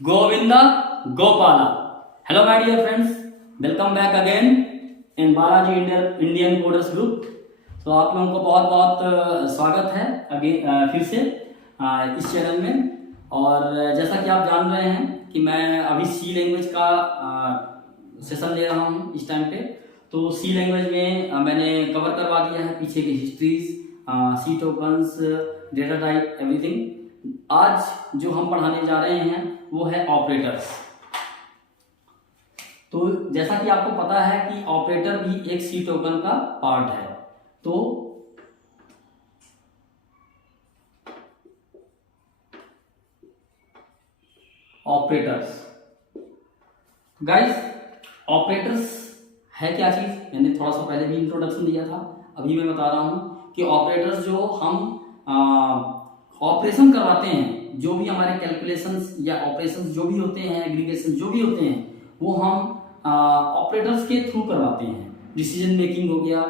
Govinda Gopala. Hello my dear friends, welcome back again in Balaji Indian coders group. तो आप लोगों को बहुत बहुत स्वागत है अगेन फिर से इस चैनल में। और जैसा कि आप जान रहे हैं कि मैं अभी सी लैंग्वेज का सेशन ले रहा हूँ इस टाइम पे। तो सी लैंग्वेज में मैंने कवर करवा दिया है पीछे की हिस्ट्रीज, सी टोकन्स, डेटा टाइप, एवरीथिंग। आज जो हम पढ़ाने जा रहे हैं वो है ऑपरेटर्स। तो जैसा कि आपको पता है कि ऑपरेटर भी एक सी टोकन का पार्ट है। तो ऑपरेटर्स, गाइस, ऑपरेटर्स है क्या चीज? मैंने थोड़ा सा पहले भी इंट्रोडक्शन दिया था, अभी मैं बता रहा हूं कि ऑपरेटर्स जो हम ऑपरेशन करवाते हैं, जो भी हमारे कैलकुलेशंस या ऑपरेशंस जो भी होते हैं, एग्रीगेशन जो भी होते हैं, वो हम ऑपरेटर्स के थ्रू करवाते हैं। डिसीजन मेकिंग हो गया।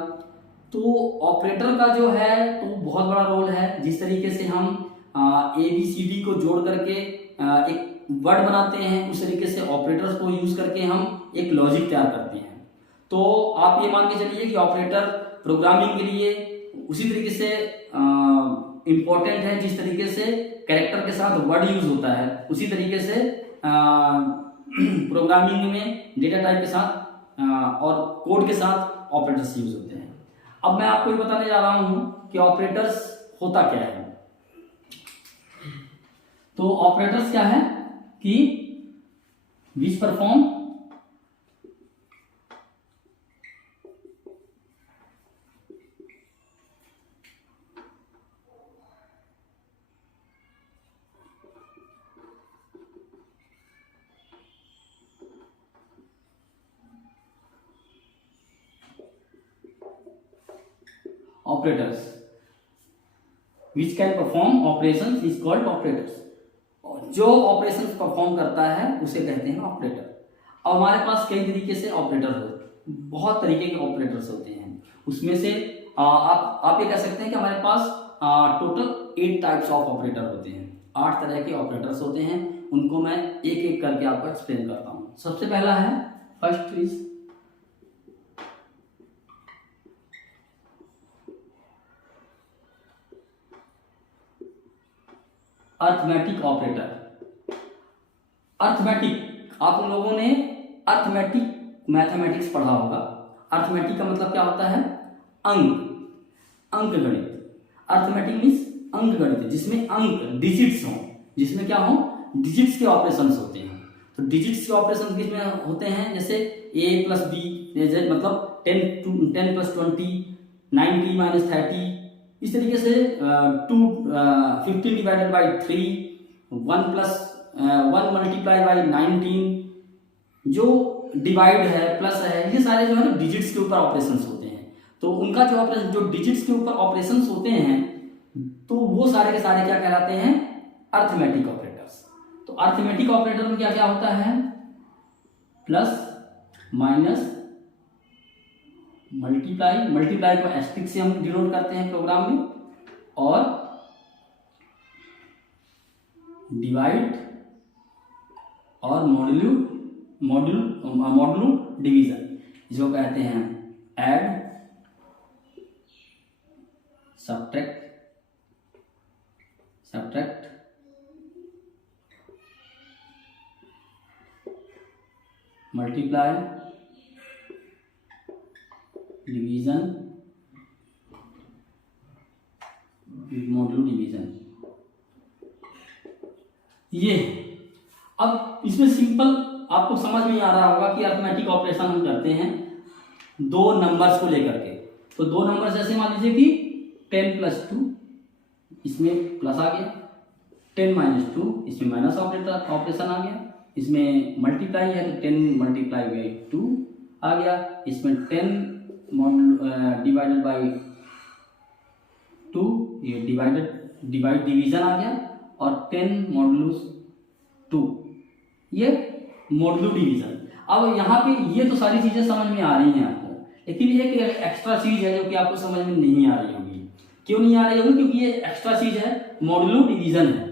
तो ऑपरेटर का जो है तो बहुत बड़ा रोल है। जिस तरीके से हम ABCD को जोड़ करके एक वर्ड बनाते हैं, उस तरीके से ऑपरेटर्स को यूज करके हम एक लॉजिक तैयार करते हैं। तो आप ये मान के चलिए कि ऑपरेटर प्रोग्रामिंग के लिए उसी तरीके से इम्पोर्टेंट है जिस तरीके से कैरेक्टर के साथ वर्ड यूज होता है, उसी तरीके से प्रोग्रामिंग में डेटा टाइप के साथ और कोड के साथ ऑपरेटर्स यूज होते हैं। अब मैं आपको ये बताने जा रहा हूं कि ऑपरेटर्स होता क्या है। तो ऑपरेटर्स क्या है कि which perform operators which can perform operation is called operators. जो ऑपरेशन परफॉर्म करता है उसे कहते हैं ऑपरेटर। अब हमारे पास कई तरीके से ऑपरेटर होते हैं, बहुत तरीके के ऑपरेटर्स होते हैं। उसमें से आप ये कह सकते हैं कि हमारे पास टोटल 8 टाइप्स ऑफ ऑपरेटर होते हैं। 8 तरह के ऑपरेटर्स होते हैं। उनको मैं एक एक करके आपको एक्सप्लेन करता हूं। सबसे पहला है, first is arithmetic operator. Arithmetic, आप लोगों ने अर्थमेटिक मैथमेटिक्स पढ़ा होगा। अर्थमेटिक का मतलब क्या होता है? अंक गणित। अर्थमेटिक मीन्स अंक गणित, जिसमें अंक डिजिट्स हों, जिसमें क्या हो, डिजिट्स के ऑपरेशंस होते हैं। तो डिजिट्स के ऑपरेशंस किसमें होते हैं? जैसे a प्लस बी, मतलब 10 प्लस 20, 90 - 30, इस तरीके से 15 डिवाइडेड बाई 3, 1 मल्टीप्लाई बाई 19, जो डिवाइड है, प्लस है, ये सारे जो है ना डिजिट्स के ऊपर ऑपरेशंस होते हैं। तो उनका जो ऑपरेशन, जो डिजिट्स के ऊपर ऑपरेशंस होते हैं, तो वो सारे के सारे क्या कहलाते हैं? Arithmetic operators. तो अर्थमेटिक ऑपरेटर में क्या क्या होता है? प्लस, माइनस, मल्टीप्लाई को एस्टेरिस्क से हम डिनोट करते हैं प्रोग्राम में, और डिवाइड और मॉड्यूलो डिवीजन, जो कहते हैं add, subtract, multiply, division, modulo division. ये अब इसमें सिंपल आपको समझ में आ रहा होगा कि अर्थमेटिक ऑपरेशन हम करते हैं 2 नंबर्स को लेकर के। तो 2 नंबर्स जैसे मान लीजिए कि 10 प्लस 2, इसमें प्लस आ गया, 10 माइनस 2, इसमें माइनस ऑपरेशन आ गया, इसमें मल्टीप्लाई है तो 10 मल्टीप्लाई बाई 2 आ गया, इसमें 10 डिवाइडेड बाई 2, ये डिवाइड डिवीजन आ गया, और 10 मॉडुलस 2, ये मॉडुलो डिवीजन। अब यहाँ पे ये तो सारी चीजें समझ में आ रही हैं आपको, लेकिन एक एक्स्ट्रा चीज है जो कि आपको समझ में नहीं आ रही होगी। क्यों नहीं आ रही होगी? क्योंकि ये एक्स्ट्रा चीज है, मॉडुलो डिवीजन है।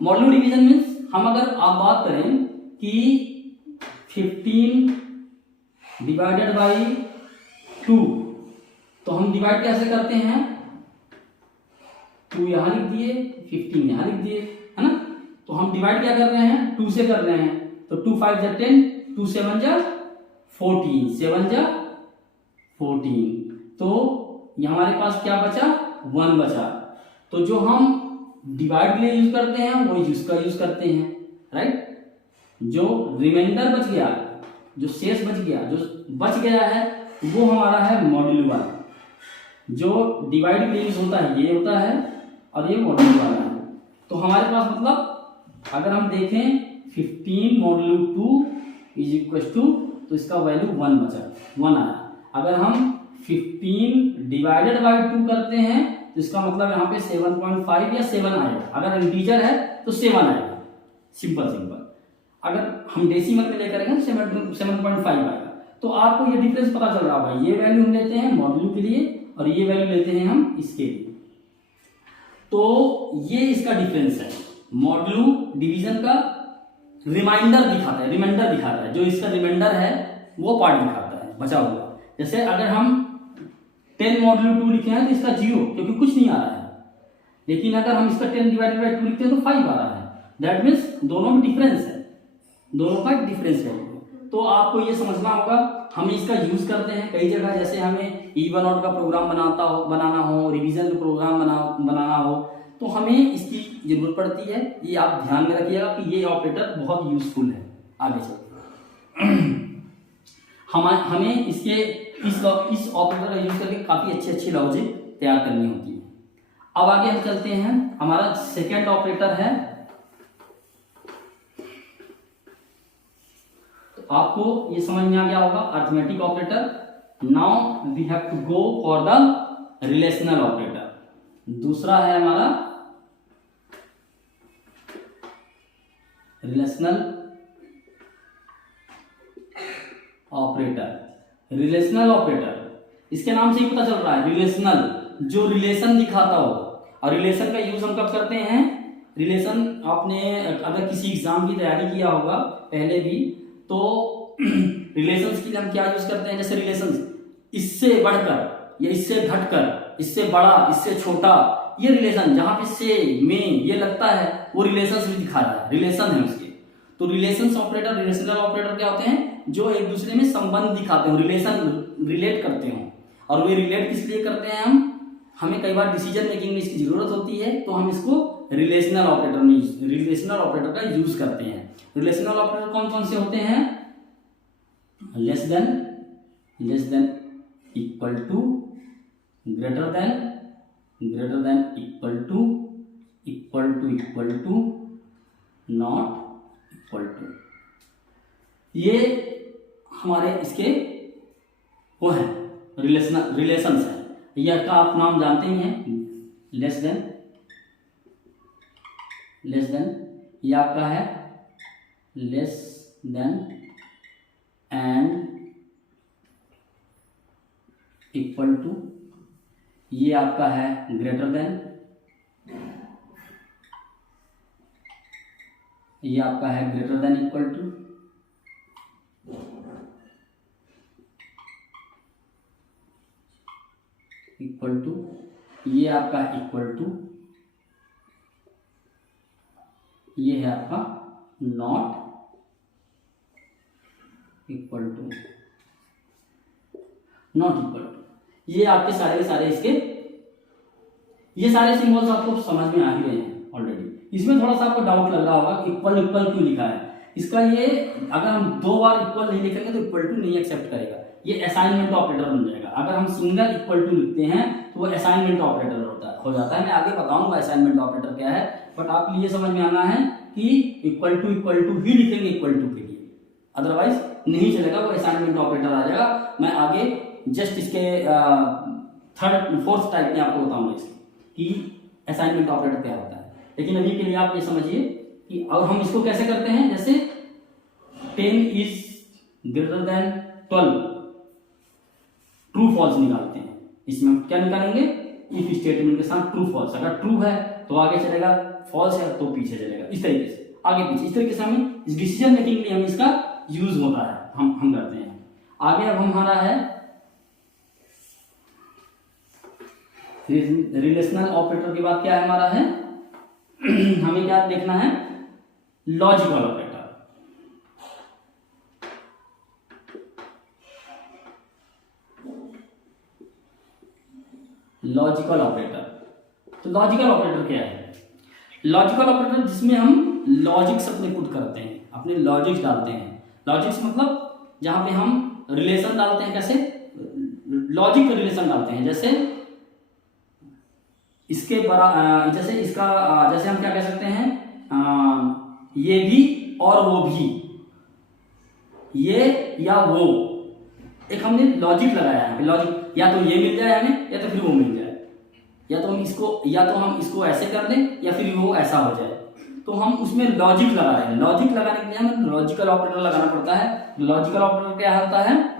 मॉडुलो डिवीजन मीन्स हम अगर आप बात करें कि 15 डिवाइडेड बाई 2, तो हम डिवाइड कैसे करते हैं, 2 यहां लिख दिए, 15 यहां लिख दिए, है ना। तो हम डिवाइड क्या कर रहे हैं, 2 से कर रहे हैं। तो 2 5 जा 10, 2 7 जा 14, 7 जा 14, तो ये हमारे पास क्या बचा, 1 बचा। तो जो हम डिवाइड के लिए यूज करते हैं वो इसका यूज करते हैं, राइट। जो रिमाइंडर बच गया, जो शेष बच गया, जो बच गया है वो हमारा है मॉड्यूल वाला। जो डिवाइड के लिए यूज होता है ये होता है और ये मॉड्यूल वाला है। तो हमारे पास मतलब अगर हम देखें 15 मॉड्यूल 2 इज इक्वल टू, तो इसका वैल्यू 1 बचा, 1 आया। अगर हम 15 डिवाइडेड बाई 2 करते हैं तो इसका मतलब यहाँ पे 7.5 या 7 आएगा। अगर इंटीजर है तो 7 आएगा, सिंपल सिंपल। अगर हम डेसिमल में लेकर आएंगे 7.5 आएगा। तो आपको ये डिफरेंस पता चल रहा होगा, ये वैल्यू हम लेते हैं मॉड्यूल के लिए और ये वैल्यू लेते हैं हम इसके लिए। तो ये इसका डिफरेंस है, मॉड्यूल डिवीजन का रिमाइंडर दिखाता है, रिमाइंडर दिखाता है। जो इसका रिमाइंडर है वो पार्ट दिखाता है बचा हुआ। जैसे अगर हम 10 मॉड्यूल 2 लिखे हैं तो इसका 0, क्योंकि कुछ नहीं आ रहा है। लेकिन अगर हम इसका 10 डिवाइडेड बाई 2 लिखते हैं तो 5 आ रहा है। दैट मीन्स दोनों में डिफरेंस है, दोनों का डिफरेंस है। तो आपको ये समझना होगा, हम इसका यूज करते हैं कई जगह। जैसे हमें इवन आउट का प्रोग्राम बनाना हो, रिवीजन का प्रोग्राम बनाना हो, तो हमें इसकी जरूरत पड़ती है। ये आप ध्यान में रखिएगा कि ये ऑपरेटर बहुत यूजफुल है आगे चल। हमें इसके इस ऑपरेटर का यूज करके काफी अच्छी लॉजिक तैयार करनी होती है। अब आगे हम चलते हैं, हमारा सेकेंड ऑपरेटर है। तो आपको ये समझ में आ गया होगा arithmetic operator. Now we have to go for the relational operator. दूसरा है हमारा रिलेशनल ऑपरेटर। रिलेशनल ऑपरेटर, इसके नाम से ही पता चल रहा है रिलेशनल, जो रिलेशन दिखाता हो। और रिलेशन का यूज हम कब करते हैं, रिलेशन आपने अगर किसी एग्जाम की तैयारी किया होगा पहले भी, तो रिलेशंस के लिए हम क्या यूज करते हैं, जैसे रिलेशंस इससे बढ़कर या इससे घटकर, इससे बड़ा, इससे छोटा, ये रिलेशन जहां पे से में ये लगता है वो रिलेशंस भी दिखा रहा है, रिलेशन है उसके। तो रिलेशंस ऑपरेटर, रिलेशनल ऑपरेटर क्या होते हैं, जो एक दूसरे में संबंध दिखाते हो, रिलेशन रिलेट करते हो। और वे रिलेट किस लिए करते हैं, हमें कई बार डिसीजन मेकिंग में इसकी जरूरत होती है, तो हम इसको रिलेशनल ऑपरेटर का यूज करते हैं। रिलेशनल ऑपरेटर कौन कौन से होते हैं, less than, equal to, greater than, equal to, not equal to. ये हमारे इसके वो है रिलेशंस है। यह का आप नाम जानते ही हैं, लेस देन, ये आपका है less than and equal to, ये आपका है ग्रेटर देन, ये आपका है ग्रेटर देन इक्वल टू, ये आपका इक्वल टू, ये है आपका नॉट इक्वल टू, ये आपके सारे इसके, ये सारे सिंबल्स आपको समझ में आ ही रहे हैं ऑलरेडी। इसमें थोड़ा सा आपको डाउट लग रहा होगा कि इक्वल क्यों लिखा है। इसका ये अगर हम 2 बार इक्वल नहीं लिखेंगे तो इक्वल टू नहीं एक्सेप्ट करेगा, ये असाइनमेंट ऑपरेटर बन जाएगा। अगर हम सिंगल इक्वल टू लिखते हैं तो वो असाइनमेंट ऑपरेटर हो जाता है। मैं आगे बताऊंगा असाइनमेंट ऑपरेटर क्या है, बट आपको ये समझ में आना है कि इक्वल टू ही लिखेंगे इक्वल टू के लिए, अदरवाइज नहीं चलेगा, वो असाइनमेंट ऑपरेटर आ जाएगा। मैं आगे जस्ट इसके 3rd 4th टाइप में आपको बताऊंगा इसकी कि असाइनमेंट ऑपरेटर क्या होता है। लेकिन अभी के लिए आप ये समझिए कि अब हम इसको कैसे करते हैं, जैसे 10 is greater than 12, true false निकालते हैं। इसमें हम क्या निकालेंगे, इफ स्टेटमेंट के साथ ट्रू फॉल्स, अगर ट्रू है तो आगे चलेगा, फॉल्स है तो पीछे चलेगा, इस तरीके से। आगे पीछे, इस तरीके से हमें डिसीजन मेकिंग के लिए हमें इसका यूज होता है, हम करते हैं। आगे अब हमारा है रिलेशनल ऑपरेटर के बाद क्या है हमारा है हमें क्या देखना है, लॉजिकल ऑपरेटर। लॉजिकल ऑपरेटर, तो लॉजिकल ऑपरेटर क्या है? लॉजिकल ऑपरेटर जिसमें हम लॉजिक्स अपने पुट करते हैं, अपने लॉजिक्स डालते हैं। लॉजिक्स मतलब जहां पे हम रिलेशन डालते हैं, कैसे लॉजिक रिलेशन डालते हैं, जैसे इसके जैसे इसका जैसे हम क्या कह सकते हैं, ये भी और वो भी, ये या वो, एक हमने लॉजिक लगाया है। लॉजिक या तो ये मिल जाए हमें या तो फिर वो मिल जाए, या तो हम इसको ऐसे कर लें या फिर वो ऐसा हो जाए, तो हम उसमें लॉजिक लगा रहे हैं। लॉजिक लगाने के लिए हमें लॉजिकल ऑपरेटर लगाना पड़ता है। लॉजिकल ऑपरेटर क्या होता है,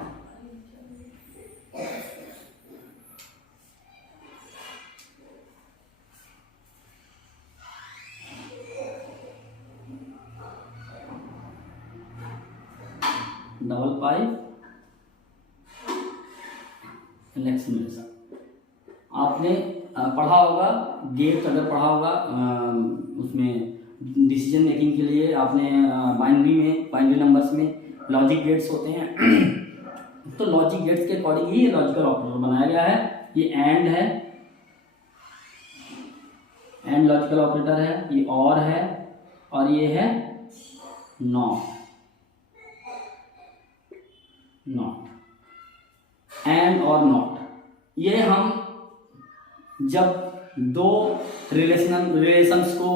डबल पाइप इलेक्शन। आपने पढ़ा होगा, गेट अगर पढ़ा होगा, उसमें डिसीजन मेकिंग के लिए आपने बाइनरी नंबर्स में लॉजिक गेट्स होते हैं तो लॉजिक गेट्स के अकॉर्डिंग ही लॉजिकल ऑपरेटर बनाया गया है। ये एंड है, एंड लॉजिकल ऑपरेटर है, ये और ये है नॉट एंड और नॉट। ये हम जब दो रिलेशंस को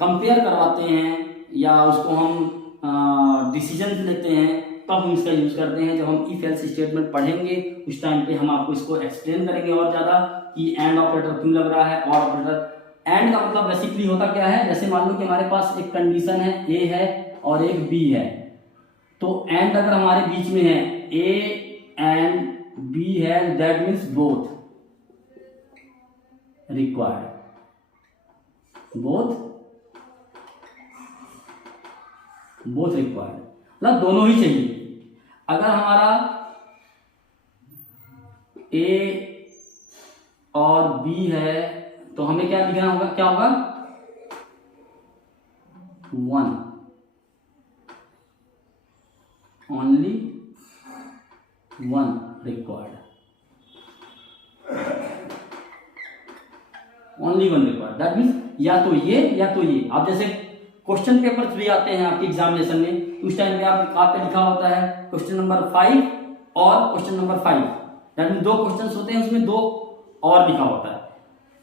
कंपेयर करवाते हैं या उसको हम डिसीजन लेते हैं तब हम इसका यूज करते हैं। जब हम इफ एल्स स्टेटमेंट पढ़ेंगे उस टाइम पे हम आपको इसको एक्सप्लेन करेंगे और ज्यादा कि एंड ऑपरेटर क्यों लग रहा है। और ऑपरेटर एंड का मतलब बेसिकली होता क्या है, जैसे मान लो कि हमारे पास एक कंडीशन है, ए है और एक बी है, तो एंड अगर हमारे बीच में है, ए एंड बी है, that means both required, both required, मतलब दोनों ही चाहिए। अगर हमारा ए और बी है तो हमें क्या लिखना होगा, क्या होगा, 1 only 1 required, only 1 required. That means या तो ये। आप जैसे क्वेश्चन पेपर भी आते हैं आपके एग्जामिनेशन में, उस टाइम पे आप पे लिखा होता है क्वेश्चन नंबर 5 और question number 5, that means 2 questions होते हैं, उसमें 2 और लिखा होता है।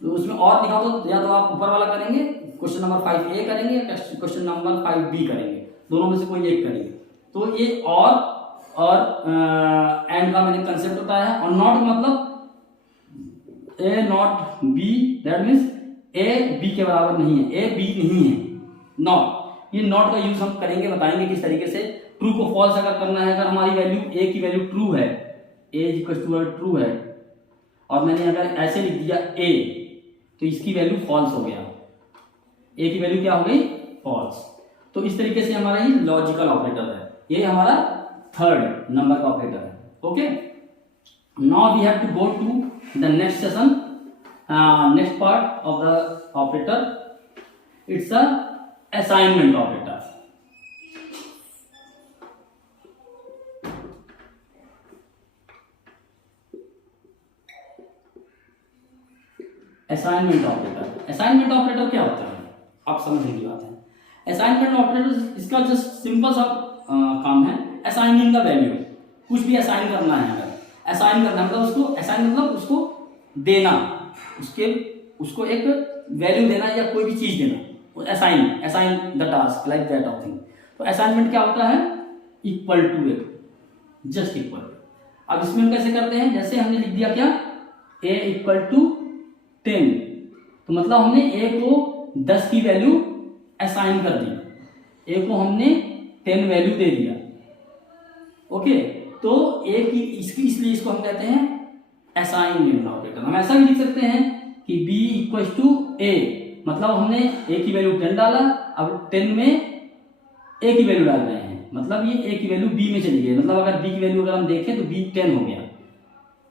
तो उसमें और लिखा होता है, या तो आप ऊपर वाला करेंगे, क्वेश्चन नंबर 5A करेंगे या क्वेश्चन नंबर 5B करेंगे, दोनों में से कोई एक करेंगे। तो ये और एंड का मैंने कंसेप्ट होता है। और नॉट मतलब A not B, that means A B के बराबर नहीं है, ए बी नहीं है, नॉट। ये नॉट का यूज हम करेंगे, बताएंगे किस तरीके से। ट्रू को फॉल्स अगर करना है, अगर हमारी वैल्यू ए की वैल्यू ट्रू है, ए इज इक्वल टू ट्रू है, और मैंने अगर ऐसे लिख दिया ए, तो इसकी वैल्यू फॉल्स हो गया, ए की वैल्यू क्या हो गई, फॉल्स। तो इस तरीके से हमारा ये लॉजिकल ऑपरेटर है, ये हमारा 3rd नंबर का ऑपरेटर है। Okay, now we have to go to the next session, next part of the operator, it's a assignment operator. Assignment operator क्या होता है, आप समझने की बात है। असाइनमेंट ऑपरेटर इसका जस्ट सिंपल सा काम है, असाइनिंग द वैल्यू। कुछ भी असाइन करना है, अगर असाइन करना मतलब उसको असाइन मतलब उसको देना, उसको एक वैल्यू देना या कोई भी चीज देना, assign the task like that of thing. तो असाइनमेंट क्या होता है, इक्वल टू, जस्ट इक्वल। अब इसमें हम कैसे करते हैं, जैसे हमने लिख दिया क्या, a इक्वल टू 10, तो मतलब हमने a को 10 की वैल्यू असाइन कर दी, a को हमने 10 वैल्यू दे दिया। ओके, तो a की इसलिए इसको हम कहते हैं असाइनमेंट ऑपरेटर। हम ऐसा भी लिख सकते हैं कि b इक्वल टू a, मतलब हमने a की वैल्यू 10 डाला, अब 10 में ए की वैल्यू डाल रहे हैं, मतलब ये ए की वैल्यू बी में चली गई, मतलब अगर बी की वैल्यू अगर हम देखें तो बी 10 हो गया,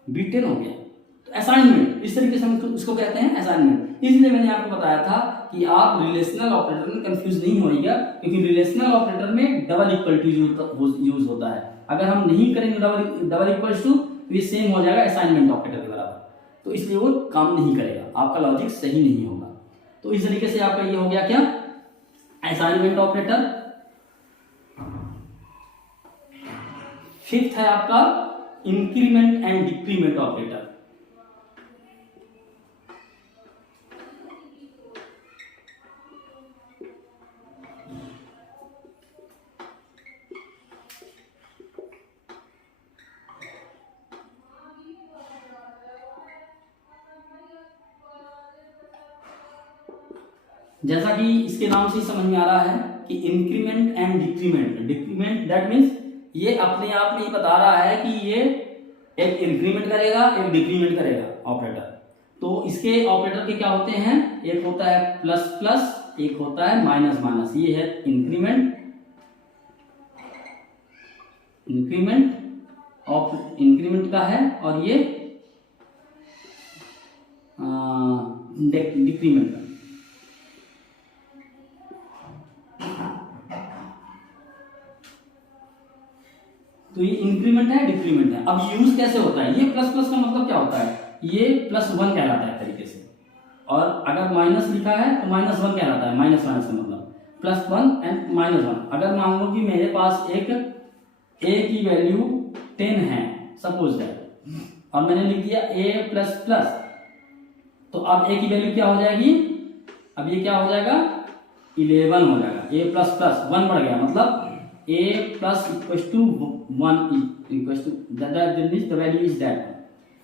बी 10 हो गया। तो असाइनमेंट इस तरीके से हम इसको कहते हैं असाइनमेंट। इसलिए मैंने आपको बताया था कि आप रिलेशनल ऑपरेटर में कंफ्यूज नहीं होइएगा, क्योंकि रिलेशनल ऑपरेटर में डबल इक्वल टू यूज होता है। अगर हम नहीं करेंगे डबल इक्वल टू तो ये सेम हो जाएगा असाइनमेंट ऑपरेटर के बराबर, तो इसलिए वो काम नहीं करेगा, आपका लॉजिक सही नहीं होगा। तो इस तरीके से आपका ये हो गया क्या, असाइनमेंट ऑपरेटर। फिफ्थ है आपका इंक्रीमेंट एंड डिक्रीमेंट ऑपरेटर। जैसा कि इसके नाम से ही समझ में आ रहा है कि increment and decrement, decrement that means ये अपने आप में ही बता रहा है कि ये एक इंक्रीमेंट करेगा एक डिक्रीमेंट करेगा ऑपरेटर। तो इसके ऑपरेटर के क्या होते हैं, एक होता है प्लस प्लस, एक होता है माइनस माइनस। ये है इंक्रीमेंट, इंक्रीमेंट का है, और ये डिक्रीमेंट का। तो ये इंक्रीमेंट है डिक्रीमेंट है। अब यूज कैसे होता है, ये प्लस प्लस का मतलब क्या होता है, ये +1 कहलाता है तरीके से, और अगर माइनस लिखा है तो -1 कहलाता है। माइनस माइनस का मतलब +1 एंड -1। अगर मान लो कि मेरे पास एक a की वैल्यू 10 है सपोज दैट, और मैंने लिख दिया a++, तो अब a की वैल्यू क्या हो जाएगी, अब ये क्या हो जाएगा 11 हो जाएगा। a++ 1 बढ़ गया, मतलब a plus equals to 1 equals to that means the value is that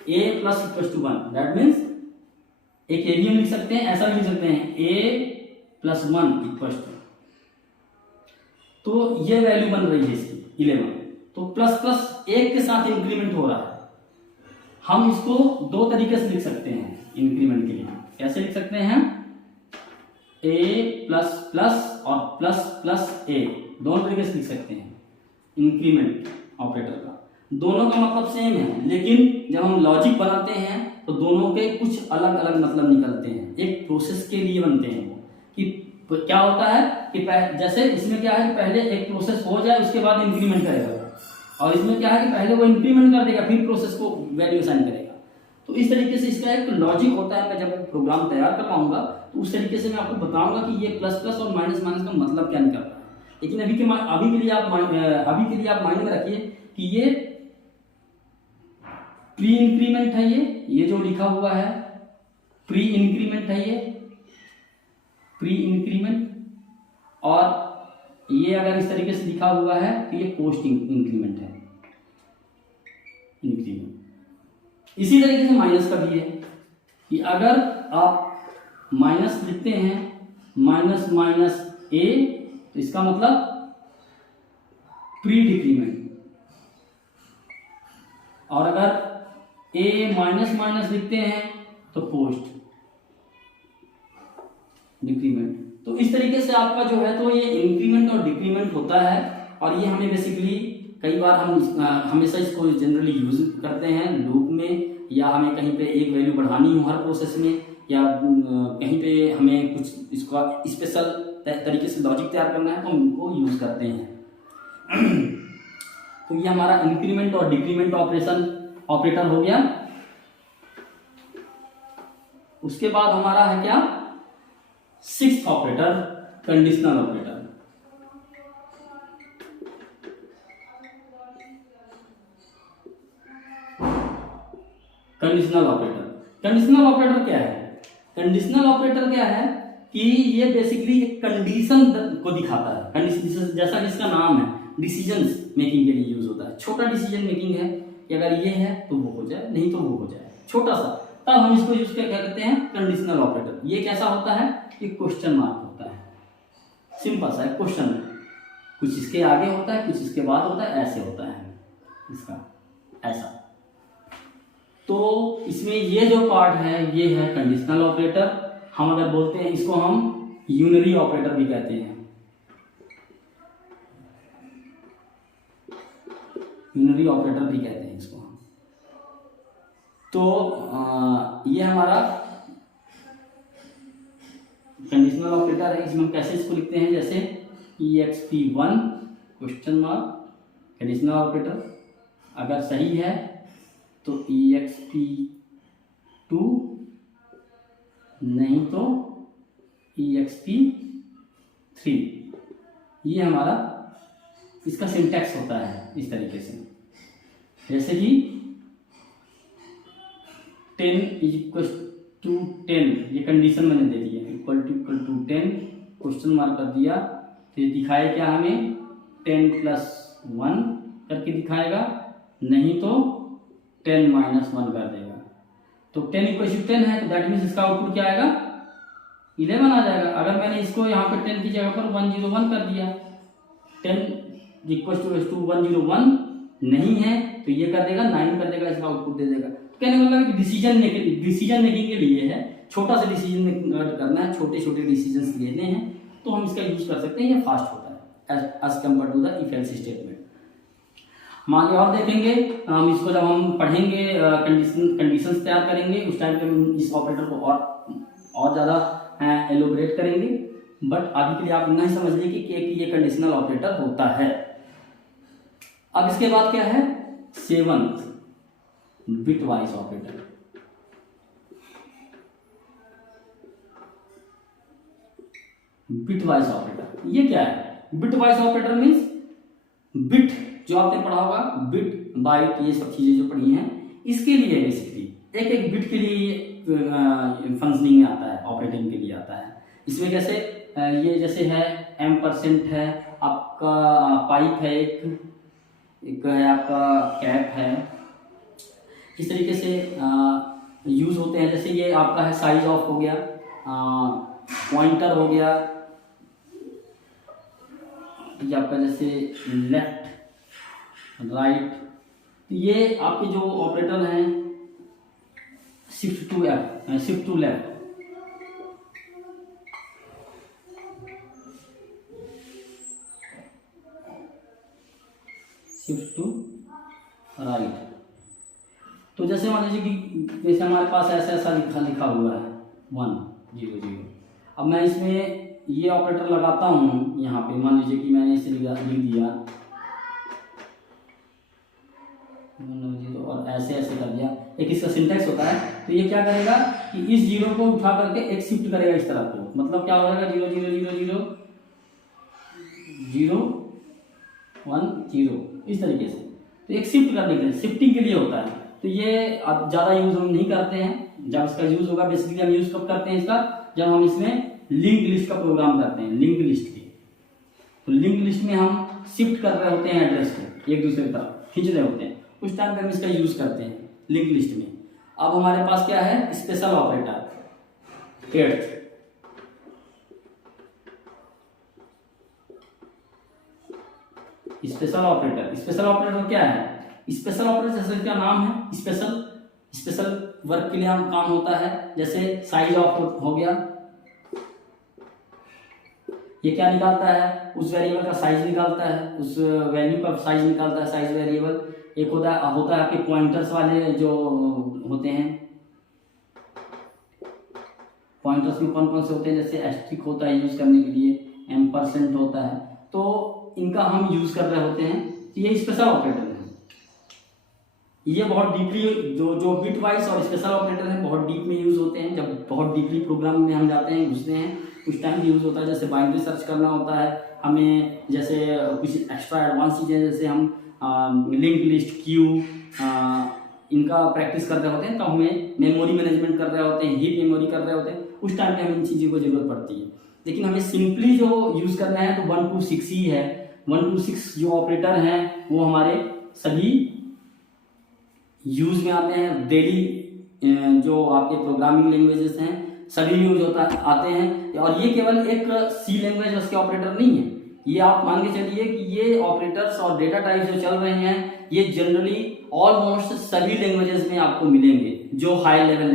a plus equals to 1, that means एक a भी हम लिख सकते हैं, ऐसा भी लिख सकते हैं a+1 equals to, तो ये वैल्यू बन रही है इसकी 11। तो प्लस प्लस एक के साथ इंक्रीमेंट हो रहा है। हम इसको दो तरीके से लिख सकते हैं इंक्रीमेंट के लिए। कैसे लिख सकते हैं, a++ और ++a दोनों तरीके से लिख सकते हैं इंक्रीमेंट ऑपरेटर का। दोनों का मतलब सेम है, लेकिन जब हम लॉजिक बनाते हैं तो दोनों के कुछ अलग अलग मतलब निकलते हैं। एक प्रोसेस के लिए बनते हैं वो, कि क्या होता है कि जैसे इसमें क्या है कि पहले एक प्रोसेस हो जाए उसके बाद इंक्रीमेंट करेगा, और इसमें क्या है कि पहले वो इंक्रीमेंट कर देगा फिर प्रोसेस को वैल्यू असाइन करेगा। तो इस तरीके से इसका एक लॉजिक होता है। मैं जब प्रोग्राम तैयार करवाऊंगा तो उस तरीके से मैं आपको बताऊंगा कि ये प्लस प्लस और माइनस माइनस का मतलब क्या निकल रहा है। लेकिन अभी के लिए आप माइंड में रखिए कि ये प्री इंक्रीमेंट है, ये जो लिखा हुआ है प्री इंक्रीमेंट है, ये प्री इंक्रीमेंट, और ये अगर इस तरीके से लिखा हुआ है तो ये पोस्ट इंक्रीमेंट है, इंक्रीमेंट। इसी तरीके से माइनस का भी है कि अगर आप माइनस लिखते हैं माइनस माइनस a, तो इसका मतलब प्री डिक्रीमेंट, और अगर a माइनस माइनस लिखते हैं तो पोस्ट डिक्रीमेंट। तो इस तरीके से आपका जो है तो ये इंक्रीमेंट और डिक्रीमेंट होता है, और ये हमें बेसिकली कई बार हम हमेशा इसको जनरली यूज करते हैं लूप में, या हमें कहीं पे एक वैल्यू बढ़ानी हो हर प्रोसेस में, या कहीं पे हमें कुछ इसका स्पेशल तरीके से लॉजिक तैयार करना है तो हम उनको यूज करते हैं। तो ये हमारा इंक्रीमेंट और डिक्रीमेंट ऑपरेटर हो गया। उसके बाद हमारा है क्या, sixth operator, conditional operator. Conditional operator क्या है, कंडीशनल ऑपरेटर क्या है कि ये बेसिकली एक कंडीशन को दिखाता है। जैसा कि इसका नाम है, डिसीजन मेकिंग के लिए यूज होता है। छोटा डिसीजन मेकिंग है कि अगर ये है तो वो हो जाए, नहीं तो वो हो जाए, छोटा सा, तब हम इसको यूज क्या करते हैं, कंडीशनल ऑपरेटर। ये कैसा होता है कि क्वेश्चन मार्क होता है, सिंपल सा क्वेश्चन, कुछ इसके आगे होता है कुछ इसके बाद होता है, ऐसे होता है इसका, ऐसा। तो इसमें ये जो पार्ट है ये है कंडीशनल ऑपरेटर। हम अगर बोलते हैं इसको हम यूनरी ऑपरेटर भी कहते हैं। यूनरी ऑपरेटर भी कहते हैं इसको हम। तो ये हमारा कंडीशनल ऑपरेटर है। इसमें हम कैसे इसको लिखते हैं, जैसे EXP1 question mark conditional operator, अगर सही है तो EXP2, नहीं तो EXP3। ये हमारा इसका सिंटैक्स होता है इस तरीके से, जैसे कि 10 = 10, ये कंडीशन मैंने दे दी है, इक्वल टू 10 क्वेश्चन मार्क कर दिया, तो ये दिखाए क्या हमें 10 + 1 करके दिखाएगा, नहीं तो 10 - 1 कर देगा। तो 10 = 10 है, तो दैट मीन्स इसका आउटपुट क्या आएगा, 11 आ जाएगा। अगर मैंने इसको यहाँ पे 10 की जगह पर 101 कर दिया, 10 = 101 नहीं है तो ये कर देगा 9 कर देगा, इसका आउटपुट दे देगा। कहने का मतलब कि डिसीजन मेकिंग के लिए है, छोटा सा डिसीजन करना है, छोटे छोटे डिसीजंस लेने हैं, तो हम इसका यूज कर सकते हैं। ये फास्ट होता है as compare to the if else statement. हम आगे और देखेंगे, हम इसको जब हम पढ़ेंगे, कंडीशंस तैयार करेंगे, उस टाइम पे हम इस ऑपरेटर को और ज़्यादा एलोबरेट करेंगे। बट अभी के लिए आप नहीं समझ लीजिए कि ये कंडीशनल ऑपरेटर होता है। अब इसके बाद क्या है, 7th bitwise operator. Bitwise operator ये क्या है, बिटवाइज ऑपरेटर मीन्स बिट, जो आपने पढ़ा होगा बिट बाइट, ये सब चीजें जो पढ़ी हैं, इसके लिए बेसिकली एक एक बिट के लिए फंक्शनिंग में आता है, ऑपरेटिंग के लिए आता है। इसमें कैसे, ये जैसे है M% है, आपका पाइप है, एक है आपका कैप है, किस तरीके से यूज होते हैं। जैसे ये आपका है साइज ऑफ हो गया, पॉइंटर हो गया, ये आपका जैसे लेफ्ट राइट, ये आपके जो ऑपरेटर हैं shift to left, shift to right. तो जैसे मान लीजिए कि जैसे हमारे पास ऐसा लिखा हुआ है 100। अब मैं इसमें ये ऑपरेटर लगाता हूँ यहाँ पे, मान लीजिए कि मैंने इसे लिख दिया 100 और ऐसे ऐसे कर दिया। एक इसका सिंटैक्स होता है, तो ये क्या करेगा कि इस 0 को उठा करके एक शिफ्ट करेगा इस तरफ को, मतलब क्या हो जाएगा 0 0 0 0 0 1 0 इस तरीके से। तो एक शिफ्ट करने के लिए, शिफ्टिंग के लिए होता है। तो ये अब ज़्यादा यूज हम नहीं करते हैं, जब इसका यूज होगा बेसिकली हम यूज कब करते हैं इसका, जब हम इसमें लिंक लिस्ट का प्रोग्राम करते हैं, लिंक लिस्ट की। तो लिंक लिस्ट में हम शिफ्ट कर रहे होते हैं एड्रेस को, एक दूसरे की तरफ खींच रहे होते हैं, उस टाइम पे हम इसका यूज करते हैं लिंक लिस्ट में। अब हमारे पास क्या है, special operator 8th। Special operator क्या है, स्पेशल ऑपरेटर जैसे क्या नाम है, स्पेशल वर्क के लिए हम काम होता है। जैसे साइज ऑफ हो गया, ये क्या निकालता है, उस वेरिएबल का साइज निकालता है, उस वैल्यू का साइज निकालता है, साइज वेरिएबल। एक होता है आपके पॉइंटर्स वाले जो होते हैं, पॉइंटर्स में कौन कौन से होते हैं, जैसे एस्ट्रिक होता है यूज करने के लिए, M% होता है, तो इनका हम यूज कर रहे होते हैं। तो ये स्पेशल ऑपरेटर है। ये बहुत डीपली जो बिट वाइज और स्पेशल ऑपरेटर है बहुत डीप में यूज होते हैं। जब बहुत डीपली प्रोग्राम में हम जाते हैं, घुसते हैं, उस टाइम भी यूज होता है। जैसे बाइनरी सर्च करना होता है हमें, जैसे कुछ एक्स्ट्रा एडवांस चीजें, जैसे हम लिंक लिस्ट, क्यू, इनका प्रैक्टिस कर रहे होते हैं, तो हमें मेमोरी मैनेजमेंट कर रहे होते हैं, हीप मेमोरी कर रहे होते हैं, उस टाइम पे हमें इन चीज़ों को जरूरत पड़ती है। लेकिन हमें सिंपली जो यूज करना है तो 1 to 6 ही है। 1 to 6 जो ऑपरेटर हैं वो हमारे सभी यूज में आते हैं। डेली जो आपके प्रोग्रामिंग लैंग्वेजेस हैं सभी यूज आते हैं। और ये केवल एक सी लैंग्वेज उसके ऑपरेटर नहीं है, ये आप मान के चलिए कि ये ऑपरेटर्स और डेटा टाइप जो चल रहे हैं ये जनरली ऑलमोस्ट सभी लैंग्वेजेस में आपको मिलेंगे जो हाई लेवल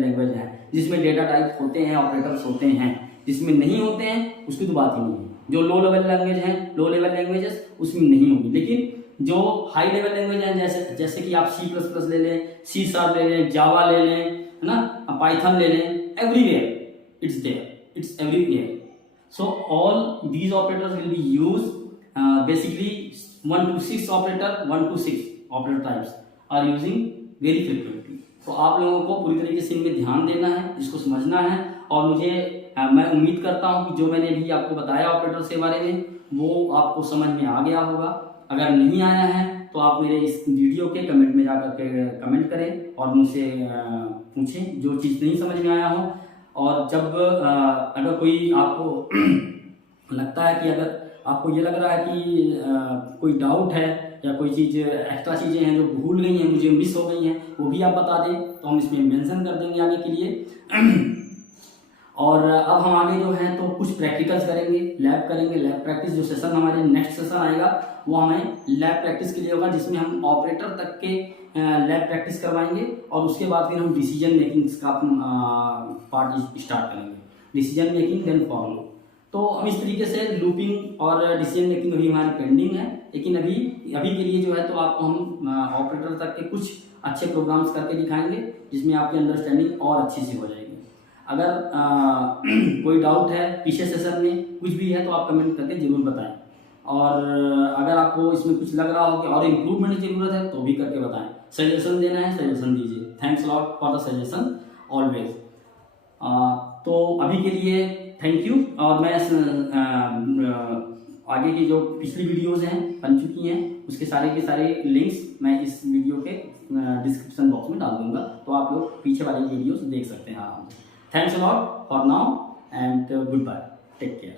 लैंग्वेज है, जिसमें डेटा टाइप होते हैं, ऑपरेटर्स होते हैं। जिसमें नहीं होते हैं उसकी तो बात ही नहीं है। जो लो लेवल लैंग्वेज हैं, लो लेवल लैंग्वेजेस, उसमें नहीं होगी। लेकिन जो हाई लेवल लैंग्वेज हैं, जैसे जैसे कि आप C++ ले लें, C# ले लें, जावा ले लें, है ना, पाइथन ले लें, everywhere it's there, it's everywhere. So all these operators will be used basically 1 to 6 operator, 1 to 6 operator types are using very frequently. तो आप लोगों को पूरी तरीके से इनमें ध्यान देना है, इसको समझना है. और मुझे मैं उम्मीद करता हूँ कि जो मैंने अभी आपको बताया ऑपरेटर्स के बारे में वो आपको समझ में आ गया होगा. अगर नहीं आया है तो आप मेरे इस वीडियो के कमेंट में जाकर के कमेंट करें और मुझसे पूछें जो चीज़ नहीं समझ में आया हो. और जब अगर कोई आपको लगता है कि अगर आपको ये लग रहा है कि कोई डाउट है या कोई चीज़ एक्स्ट्रा चीज़ें हैं जो भूल गई हैं, मुझे मिस हो गई हैं, वो भी आप बता दें तो हम इसमें मेंशन कर देंगे आगे के लिए. और अब हम आगे जो हैं तो कुछ प्रैक्टिकल्स करेंगे, लैब करेंगे, लैब प्रैक्टिस. जो सेशन हमारे नेक्स्ट सेशन आएगा वो हमें लैब प्रैक्टिस के लिए होगा, जिसमें हम ऑपरेटर तक के लैब प्रैक्टिस करवाएंगे और उसके बाद फिर हम डिसीजन मेकिंग का पार्ट स्टार्ट करेंगे. Decision making then follow. तो हम इस तरीके से लूपिंग और डिसीजन मेकिंग अभी हमारी पेंडिंग है, लेकिन अभी के लिए जो है तो आपको हम ऑपरेटर तक के कुछ अच्छे प्रोग्राम्स करके दिखाएंगे जिसमें आपकी अंडरस्टैंडिंग और अच्छी सी हो जाएगी. अगर कोई डाउट है पीछे सेशन में कुछ भी है तो आप कमेंट करके जरूर बताएं. और अगर आपको इसमें कुछ लग रहा हो कि और इम्प्रूवमेंट की जरूरत है तो भी करके बताएं. सजेशन देना है सजेशन दीजिए. Thanks lot for the suggestion always. तो अभी के लिए थैंक यू. और मैं आगे की जो पिछली वीडियोज़ हैं बन चुकी हैं उसके सारे के सारे लिंक्स मैं इस वीडियो के डिस्क्रिप्शन बॉक्स में डाल दूंगा, तो आप लोग पीछे वाली वीडियोज़ देख सकते हैं आराम से. Thanks a lot for now and goodbye. Take care.